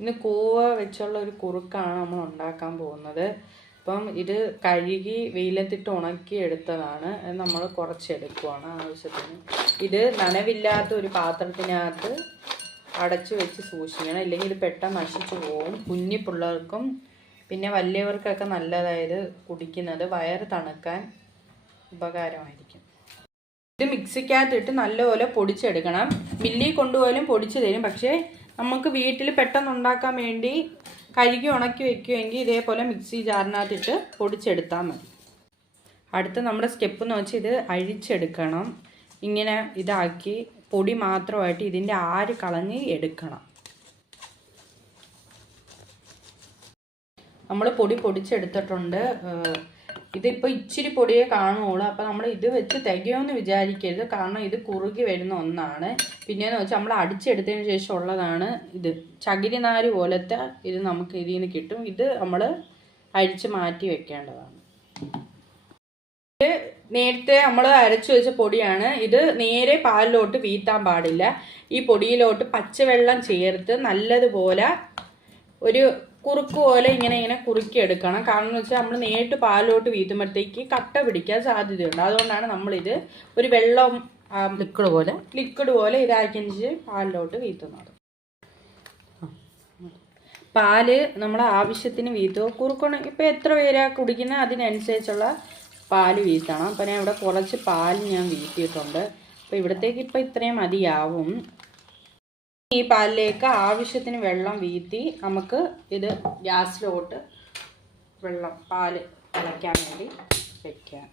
ഇന്ന് കൂവ വെച്ചുള്ള ഒരു കുറുക്കാണ് നമ്മൾ ഉണ്ടാക്കാൻ പോകുന്നത്. അപ്പം ഇത് കഴുകി വെയിലത്തിട്ട് ഉണക്കി എടുത്തതാണ്. നമ്മൾ കുറച്ചെടുക്കുവാണ് ആവശ്യത്തിന്. ഇത് നനവില്ലാത്ത ഒരു പാത്രത്തിനകത്ത് അടച്ചു വെച്ച് സൂക്ഷിക്കണം, ഇല്ലെങ്കിൽ ഇത് പെട്ടെന്ന് നശിച്ചു പോകും. കുഞ്ഞി പിള്ളേർക്കും പിന്നെ വലിയവർക്കൊക്കെ നല്ലതായത് കുടിക്കുന്നത്, വയറ് തണുക്കാൻ ഉപകാരമായിരിക്കും. ഇത് മിക്സിക്കകത്തിട്ട് നല്ലപോലെ പൊടിച്ചെടുക്കണം. മില്ലിൽ കൊണ്ടുപോയാലും പൊടിച്ച് തരും. പക്ഷേ നമുക്ക് വീട്ടിൽ പെട്ടെന്ന് ഉണ്ടാക്കാൻ വേണ്ടി കഴുകി ഉണക്കി വെക്കുമെങ്കിൽ ഇതേപോലെ മിക്സി ജാറിനകത്തിട്ട് പൊടിച്ചെടുത്താൽ മതി. അടുത്ത നമ്മുടെ സ്റ്റെപ്പ് എന്ന് വെച്ചാൽ ഇത് അഴിച്ചെടുക്കണം. ഇങ്ങനെ ഇതാക്കി പൊടി മാത്രമായിട്ട് ഇതിൻ്റെ ആര് കളഞ്ഞ് എടുക്കണം. നമ്മൾ പൊടിച്ചെടുത്തിട്ടുണ്ട്. ഇതിപ്പോൾ ഇച്ചിരി പൊടിയേ കാണുകയുള്ളൂ. അപ്പോൾ നമ്മൾ ഇത് വെച്ച് തികയുമെന്ന് വിചാരിക്കരുത്, കാരണം ഇത് കുറുകി വരുന്ന ഒന്നാണ്. പിന്നെയെന്ന് വെച്ചാൽ നമ്മൾ അടിച്ചെടുത്തതിന് ശേഷം ഉള്ളതാണ് ഇത്. ചകിരിനാര് പോലത്തെ ഇത് നമുക്ക് ഇതിൽ നിന്ന് കിട്ടും. ഇത് നമ്മൾ അഴിച്ച് മാറ്റി വെക്കേണ്ടതാണ്. ഇത് നേരത്തെ നമ്മൾ അരച്ചു വെച്ച പൊടിയാണ്. ഇത് നേരെ പാലിലോട്ട് വീത്താൻ പാടില്ല. ഈ പൊടിയിലോട്ട് പച്ചവെള്ളം ചേർത്ത് നല്ലതുപോലെ ഒരു കുറുക്ക് പോലെ ഇങ്ങനെ കുറുക്കിയെടുക്കണം. കാരണം എന്ന് വെച്ചാൽ നമ്മൾ നേരിട്ട് പാലിലോട്ട് വീത്തുമ്പോഴത്തേക്ക് കട്ട പിടിക്കാൻ സാധ്യതയുണ്ട്. അതുകൊണ്ടാണ് നമ്മളിത് ഒരു വെള്ളം ലിക്വിഡ് പോലെ ഇതാക്കിയ പാലിലോട്ട് വീത്തുന്നത്. പാല് നമ്മൾ ആവശ്യത്തിന് വീത്തുക. കുറുക്കണം ഇപ്പം എത്ര പേരാ കുടിക്കുന്നത് അതിനനുസരിച്ചുള്ള പാല് വീത്തണം. അപ്പം ഞാൻ ഇവിടെ കുറച്ച് പാല് ഞാൻ വീത്തിയിട്ടുണ്ട്. അപ്പോൾ ഇവിടത്തേക്ക് ഇപ്പം ഇത്രയും മതിയാവും. ഈ പാലിലേക്ക് ആവശ്യത്തിന് വെള്ളം വീത്തി നമുക്ക് ഇത് ഗ്യാസിലോട്ട് പാല് തിളയ്ക്കാൻ വേണ്ടി വെക്കാം.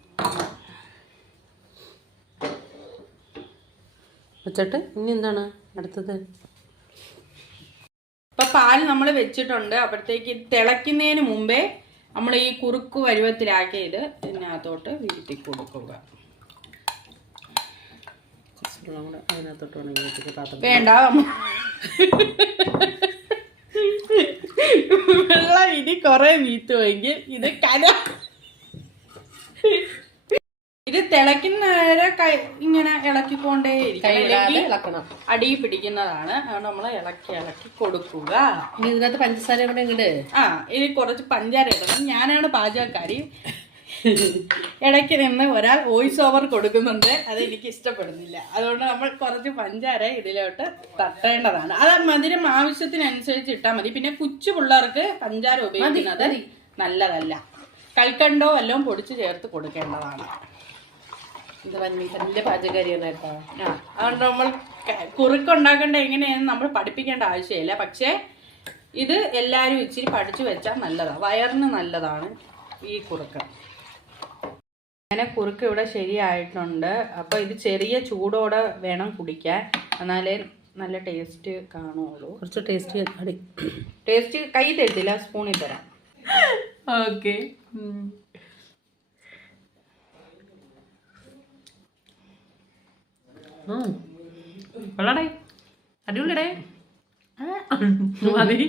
വെച്ചിട്ട് ഇനി എന്താണ് അടുത്തത്? ഇപ്പം പാല് നമ്മൾ വെച്ചിട്ടുണ്ട്. അപ്പോഴത്തേക്ക് തിളയ്ക്കുന്നതിന് മുമ്പേ നമ്മൾ ഈ കുറുക്ക് പരുവത്തിലാക്കി ഇത് ഇതിനകത്തോട്ട് വീഴ്ത്തി കൊടുക്കുക. വേണ്ട, വെള്ളം ഇനി കുറെ വീത്തുമെങ്കിൽ ഇത് ഇത് തിളയ്ക്കുന്ന നേരെ ഇങ്ങനെ ഇളക്കിക്കൊണ്ടേ ഇരിക്കണം. അടി പിടിക്കുന്നതാണ്. അതുകൊണ്ട് നമ്മൾ ഇളക്കി കൊടുക്കുക. ഇതിനകത്ത് പഞ്ചസാര ഇങ്ങോട്ട് ഇത് കുറച്ച് പഞ്ചാര ഇടണം. ഞാനാണ് പാചകക്കാരി. ഇടയ്ക്ക് നിന്ന് ഒരാൾ വോയിസ് ഓവർ കൊടുക്കുന്നുണ്ട്, അത് എനിക്ക് ഇഷ്ടപ്പെടുന്നില്ല. അതുകൊണ്ട് നമ്മൾ കുറച്ച് പഞ്ചാര ഇതിലോട്ട് തട്ടേണ്ടതാണ്. അത് മധുരം ആവശ്യത്തിനനുസരിച്ച് ഇട്ടാൽ മതി. പിന്നെ കൊച്ചു പിള്ളേർക്ക് പഞ്ചാര ഉപയോഗിക്കുന്നത് നല്ലതല്ല. കൽക്കണ്ടോ വല്ലതും പൊടിച്ച് ചേർത്ത് കൊടുക്കേണ്ടതാണ്. ഇത് വലിയ പാചകക്കാരിയാണ് കേട്ടോ. അതുകൊണ്ട് നമ്മൾ കുറുക്കുണ്ടാക്കേണ്ട എങ്ങനെയാണെന്ന് നമ്മൾ പഠിപ്പിക്കേണ്ട ആവശ്യമില്ല. പക്ഷേ ഇത് എല്ലാവരും ഇച്ചിരി പഠിച്ചു വെച്ചാൽ നല്ലതാണ്, വയറിന് നല്ലതാണ് ഈ കുറുക്ക്. അങ്ങനെ കുറുക്ക് ഇവിടെ ശരിയായിട്ടുണ്ട്. അപ്പോൾ ഇത് ചെറിയ ചൂടോടെ വേണം കുടിക്കാൻ, എന്നാലേ നല്ല ടേസ്റ്റ് കാണുള്ളൂ. കുറച്ച് ടേസ്റ്റ് കൈ തരത്തില്ല, സ്പൂണിൽ തരാം. ഓക്കെ. കൊള്ളടേ, അടിപൊളിടേ. മതി.